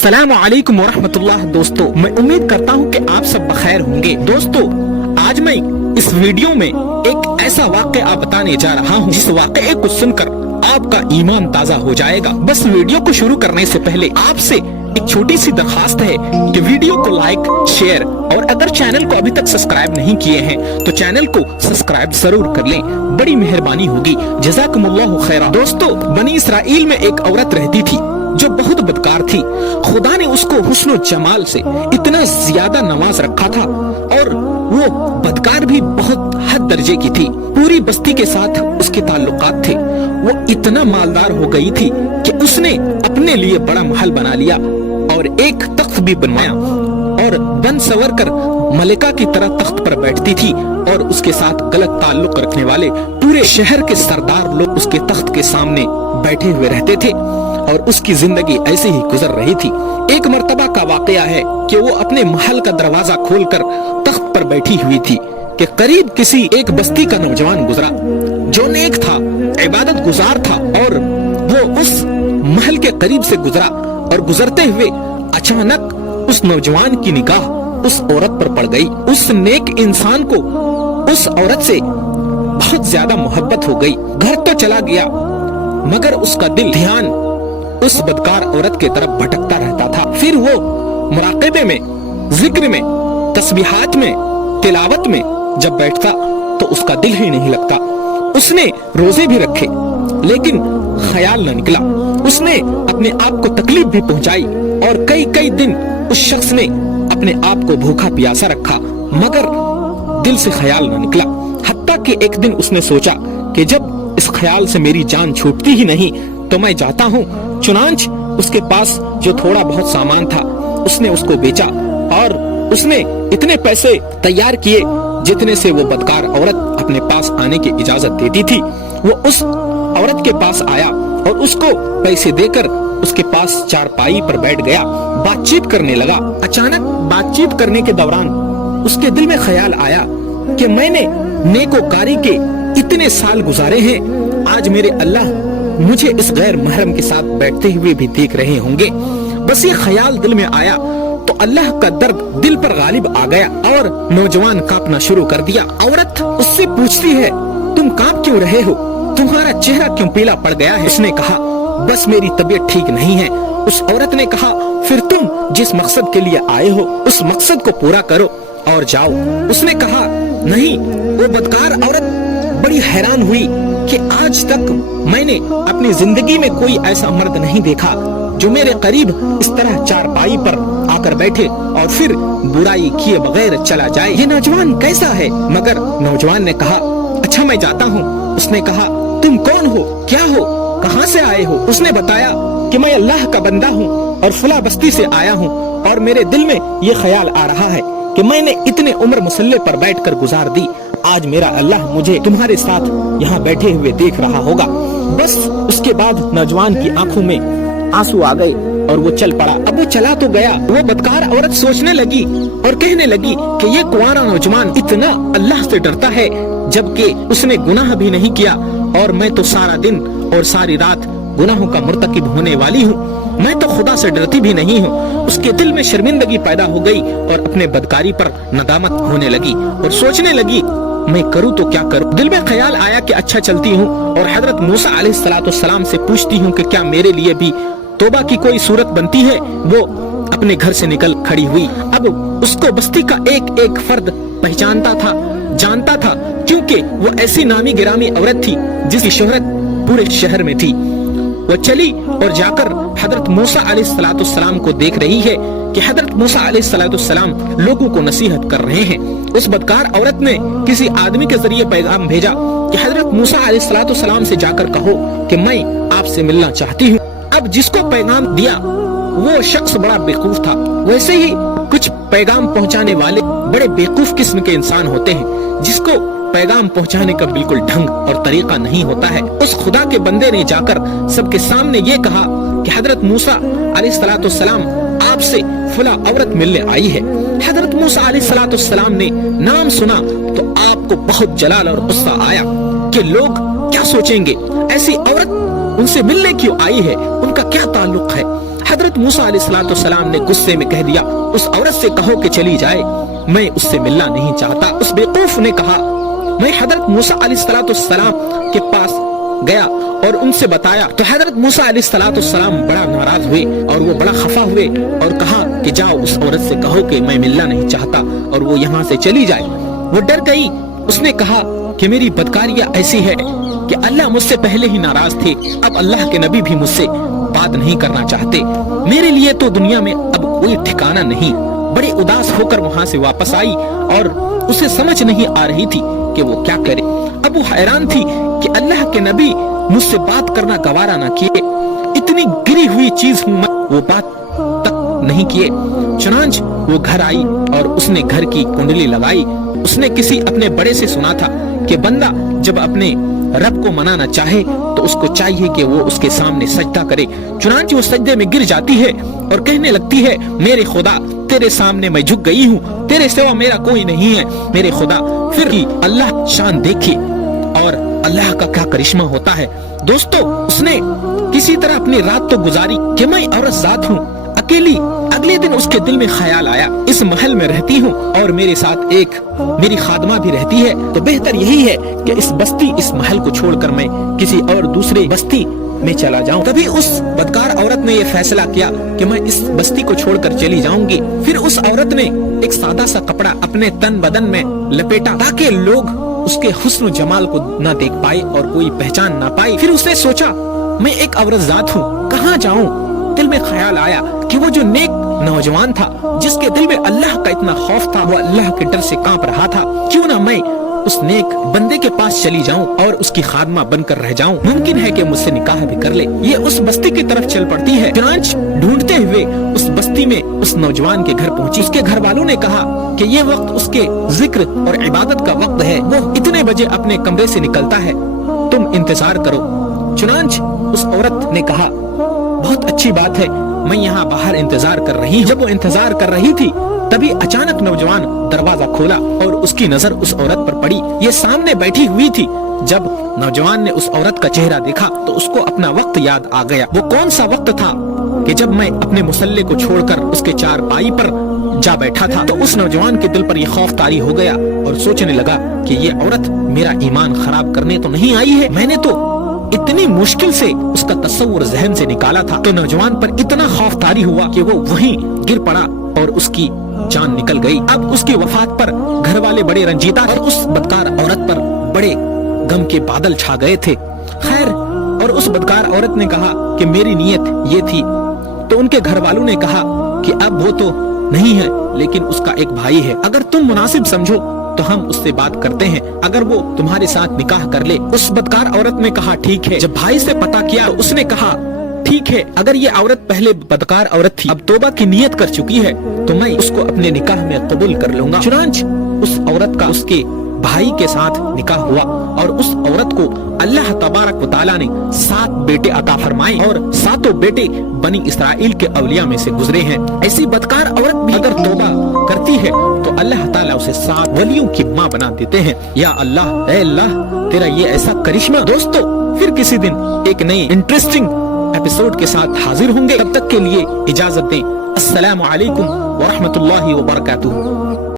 अस्सलाम वालेकुम वरहमतुल्लाह। दोस्तों, मैं उम्मीद करता हूँ कि आप सब बखैर होंगे। दोस्तों, आज मैं इस वीडियो में एक ऐसा वाक़या बताने जा रहा हूँ जिस वाक़ये को सुनकर आपका ईमान ताज़ा हो जाएगा। बस वीडियो को शुरू करने से पहले आपसे एक छोटी सी दरखास्त है कि वीडियो को लाइक, शेयर और अगर चैनल को अभी तक सब्सक्राइब नहीं किए हैं तो चैनल को सब्सक्राइब जरूर कर लें, बड़ी मेहरबानी होगी। जज़ाकुमुल्लाहु खैरा। दोस्तों, बनी इसराइल में एक औरत रहती थी जो बहुत बदकार थी। खुदा ने उसको हुस्न जमाल से इतना ज्यादा नवाज रखा था और वो बदकार भी बहुत हद दर्जे की थी। पूरी बस्ती के साथ उसके ताल्लुकात थे। वो इतना मालदार हो गई थी कि उसने अपने लिए बड़ा महल बना लिया और एक तख्त भी बनवाया और बन सवर कर मलिका की तरह तख्त पर बैठती थी और उसके साथ गलत ताल्लुक रखने वाले पूरे शहर के सरदार लोग उसके तख्त के सामने बैठे हुए रहते थे और उसकी जिंदगी ऐसे ही गुजर रही थी। एक मर्तबा का वाकया है कि वो अपने महल का दरवाजा खोलकर तख्त पर बैठी हुई थी कि करीब किसी एक बस्ती का नौजवान गुजरा जो नेक था, इबादत गुजार था और वो उस महल के करीब से गुजरा और गुजरते हुए अचानक उस नौजवान की निगाह उस औरत पर पड़ गई। उस नेक इंसान को उस औरत से बहुत ज्यादा मोहब्बत हो गई। घर तो चला गया मगर उसका दिल ध्यान उस बदकार औरत के तरफ भटकता रहता था। फिर वो मुराक़बे में, जिक्र में, तस्बीहात में, तिलावत में जब बैठता तो उसका दिल ही नहीं लगता। उसने रोजे भी रखे लेकिन ख्याल न निकला। उसने अपने आप को तकलीफ भी पहुंचाई और कई कई दिन उस शख्स ने अपने आप को भूखा प्यासा रखा मगर दिल से ख्याल न निकला। हत्ता कि एक दिन उसने सोचा कि जब इस ख्याल से मेरी जान छूटती ही नहीं तो मैं जाता हूँ। चुनांच उसके पास जो थोड़ा बहुत सामान था उसने उसको बेचा और उसने इतने पैसे तैयार किए जितने से वो बदकार औरत अपने पास आने की इजाजत देती थी। वो उस औरत के पास आया और उसको पैसे देकर उसके पास चारपाई पर बैठ गया, बातचीत करने लगा। अचानक बातचीत करने के दौरान उसके दिल में ख्याल आया कि मैंने नेकोकारी के इतने साल गुजारे हैं, आज मेरे अल्लाह मुझे इस गैर महरम के साथ बैठते हुए भी देख रहे होंगे। बस ये ख्याल दिल में आया तो अल्लाह का दर्द दिल पर गालिब आ गया और नौजवान कांपना शुरू कर दिया। औरत उससे पूछती है, तुम कांप क्यों रहे हो? तुम्हारा चेहरा क्यों पीला पड़ गया है? उसने कहा, बस मेरी तबीयत ठीक नहीं है। उस औरत ने कहा, फिर तुम जिस मकसद के लिए आए हो उस मकसद को पूरा करो और जाओ। उसने कहा, नहीं। वो बदकार औरत बड़ी हैरान हुई कि आज तक मैंने अपनी जिंदगी में कोई ऐसा मर्द नहीं देखा जो मेरे करीब इस तरह चारपाई पर आकर बैठे और फिर बुराई किए बगैर चला जाए। ये नौजवान कैसा है? मगर नौजवान ने कहा, अच्छा मैं जाता हूँ। उसने कहा, तुम कौन हो, क्या हो, कहाँ से आए हो? उसने बताया कि मैं अल्लाह का बंदा हूँ और फला बस्ती से आया हूँ और मेरे दिल में ये ख्याल आ रहा है कि मैंने इतने उम्र मुसल्ले पर बैठकर गुजार दी, आज मेरा अल्लाह मुझे तुम्हारे साथ यहाँ बैठे हुए देख रहा होगा। बस उसके बाद नौजवान की आंखों में आंसू आ गए और वो चल पड़ा। अब वो चला तो गया। वो बदकार औरत सोचने लगी और कहने लगी कि ये कुंवारा नौजवान इतना अल्लाह से डरता है जबकि उसने गुनाह भी नहीं किया और मैं तो सारा दिन और सारी रात गुनाहों का मुर्तकिब होने वाली हूँ। मैं तो खुदा से डरती भी नहीं हूँ। उसके दिल में शर्मिंदगी पैदा हो गई और अपने बदकारी पर नदामत होने लगी और सोचने लगी, मैं करूँ तो क्या करूँ? दिल में ख्याल आया कि अच्छा चलती हूँ और हजरत मूसा अलैहिस्सलाम से पूछती हूँ कि क्या मेरे लिए भी तौबा की कोई सूरत बनती है। वो अपने घर से निकल खड़ी हुई। अब उसको बस्ती का एक एक फर्द पहचानता था, जानता था, क्योंकि वो ऐसी नामी गिरामी औरत थी जिसकी शोहरत पूरे शहर में थी। वो चली और जाकर हजरत मूसा अलैहिस्सलाम को देख रही है कि हजरत मूसा अलैहिस्सलाम लोगों को नसीहत कर रहे हैं। उस बदकार औरत ने किसी आदमी के जरिए पैगाम भेजा कि हजरत मूसा अलैहिस्सलाम से जाकर कहो कि मैं आपसे मिलना चाहती हूँ। अब जिसको पैगाम दिया वो शख्स बड़ा बेवकूफ था। वैसे ही कुछ पैगाम पहुँचाने वाले बड़े बेवकूफ किस्म के इंसान होते हैं जिसको पैगाम पहुंचाने का बिल्कुल ढंग और तरीका नहीं होता है। उस खुदा के बंदे ने जाकर सबके सामने ये कहा कि हजरत मूसा अलैहिस्सलाम आपसे फला औरत मिलने आई है। हजरत मूसा अलैहिस्सलाम ने नाम सुना तो आपको बहुत जलाल और गुस्सा आया कि लोग क्या सोचेंगे, ऐसी औरत उनसे मिलने क्यों आई है, उनका क्या ताल्लुक है। حضرت موسیٰ علیہ السلام نے غصے میں کہہ دیا اس عورت سے کہو کہ چلی جائے، میں اس سے ملنا نہیں چاہتا۔ اس بیوقوف نے کہا میں حضرت موسیٰ علیہ السلام کے پاس گیا اور ان سے بتایا تو حضرت موسیٰ علیہ السلام بڑا ناراض ہوئے اور وہ بڑا خفا ہوئے اور کہا کہ جاؤ اس عورت سے کہو کہ میں ملنا نہیں چاہتا اور وہ یہاں سے چلی جائے۔ وہ ڈر گئی، اس نے کہا کہ میری بدکاریاں ایسی ہے کہ اللہ مجھ سے پہلے ہی ناراض تھے، اب اللہ کے نبی بھی مجھ سے بات نہیں کرنا چاہتے، میرے لیے تو دنیا میں اب کوئی ٹھکانہ نہیں۔ بڑی اداس ہو کر وہاں سے واپس آئی اور اسے سمجھ نہیں آ رہی تھی کہ وہ کیا کرے۔ اب وہ حیران تھی کہ اللہ کے نبی مجھ سے بات کرنا گوارا نہ کیے، اتنی گری ہوئی چیز ہوں میں، وہ بات تک نہیں کیے۔ چنانچہ وہ گھر آئی اور اس نے گھر کی کنڈلی لگائی۔ اس نے کسی اپنے بڑے سے سنا تھا کہ بندہ جب اپنے رب کو منانا چاہے تو اس کو چاہیے کہ وہ اس کے سامنے سجدہ کرے۔ چنانچہ وہ سجدے میں گر جاتی ہے اور کہنے لگتی ہے میرے خدا تیرے سامنے میں جھک گئی ہوں، تیرے سوا میرا کوئی نہیں ہے میرے خدا۔ پھر اللہ شان دیکھی اور اللہ کا کیا کرشمہ ہوتا ہے۔ دوستو اس نے کسی طرح اپنی رات تو گزاری کہ میں عورت ذات ہوں اکیلی۔ اگلے دن اس کے دل میں خیال آیا اس محل میں رہتی ہوں اور میرے ساتھ ایک میری خادمہ بھی رہتی ہے، تو بہتر یہی ہے کہ اس بستی اس محل کو چھوڑ کر میں کسی اور دوسرے بستی میں چلا جاؤں۔ تبھی اس بدکار عورت نے یہ فیصلہ کیا کہ میں اس بستی کو چھوڑ کر چلی جاؤں گی۔ پھر اس عورت نے ایک سادہ سا کپڑا اپنے تن بدن میں لپیٹا تاکہ لوگ اس کے حسن و جمال کو نہ دیکھ پائے اور کوئی پہچان نہ پائے۔ پھر اس نے سوچا میں ایک عورت ذات ہوں، کہاں جاؤں؟ دل میں خیال آیا کہ وہ جو نیک نوجوان تھا جس کے دل میں اللہ کا اتنا خوف تھا، وہ اللہ کے ڈر سے کانپ رہا تھا، کیوں نہ میں اس نیک بندے کے پاس چلی جاؤں اور اس کی خادمہ بن کر رہ جاؤں، ممکن ہے کہ مجھ سے نکاح بھی کر لے۔ یہ اس بستی کی طرف چل پڑتی ہے۔ چنانچہ ڈھونڈتے ہوئے اس بستی میں اس نوجوان کے گھر پہنچی۔ اس کے گھر والوں نے کہا کہ یہ وقت اس کے ذکر اور عبادت کا وقت ہے، وہ اتنے بجے اپنے کمرے سے نکلتا ہے، تم انتظار کرو۔ چنانچہ اس عورت نے کہا بہت اچھی بات ہے، میں یہاں باہر انتظار کر رہی ہوں۔ جب وہ انتظار کر رہی تھی تبھی اچانک نوجوان دروازہ کھولا اور اس کی نظر اس عورت پر پڑی، یہ سامنے بیٹھی ہوئی تھی۔ جب نوجوان نے اس عورت کا چہرہ دیکھا تو اس کو اپنا وقت یاد آ گیا۔ وہ کون سا وقت تھا کہ جب میں اپنے مسلح کو چھوڑ کر اس کے چارپائی پر جا بیٹھا تھا۔ تو اس نوجوان کے دل پر یہ خوف طاری ہو گیا اور سوچنے لگا کہ یہ عورت میرا ایمان خراب کرنے تو نہیں آئی ہے، میں نے تو اتنی مشکل سے اس کا تصور ذہن سے نکالا تھا۔ تو نوجوان پر اتنا خوف طاری ہوا کہ وہ وہیں گر پڑا اور اس کی جان نکل گئی۔ اب اس کی وفات پر گھر والے بڑے رنجیدہ اور اس بدکار عورت پر بڑے غم کے بادل چھا گئے تھے۔ خیر، اور اس بدکار عورت نے کہا کہ میری نیت یہ تھی، تو ان کے گھر والوں نے کہا کہ اب وہ تو نہیں ہے لیکن اس کا ایک بھائی ہے، اگر تم مناسب سمجھو تو ہم اس سے بات کرتے ہیں، اگر وہ تمہارے ساتھ نکاح کر لے۔ اس بدکار عورت نے کہا ٹھیک ہے۔ جب بھائی سے پتہ کیا تو اس نے کہا ٹھیک ہے، اگر یہ عورت پہلے بدکار عورت تھی اب توبہ کی نیت کر چکی ہے تو میں اس کو اپنے نکاح میں قبول کر لوں گا۔ چنانچہ اس عورت کا اس کے بھائی کے ساتھ نکاح ہوا اور اس عورت کو اللہ تبارک و تعالیٰ نے 7 بیٹے عطا فرمائے اور 7 بیٹے بنی اسرائیل کے اولیاء میں سے گزرے ہیں۔ ایسی بدکار عورت بھی اگر توبہ کرتی ہے تو اللہ تعالیٰ اسے 7 ولیوں کی ماں بنا دیتے ہیں۔ یا اللہ، اے اللہ تیرا یہ ایسا کرشمہ۔ دوستو پھر کسی دن ایک نئی انٹرسٹنگ ایپیسوڈ کے ساتھ حاضر ہوں گے، تب تک کے لیے اجازت دیں۔ السلام علیکم ورحمۃ اللہ وبرکاتہ۔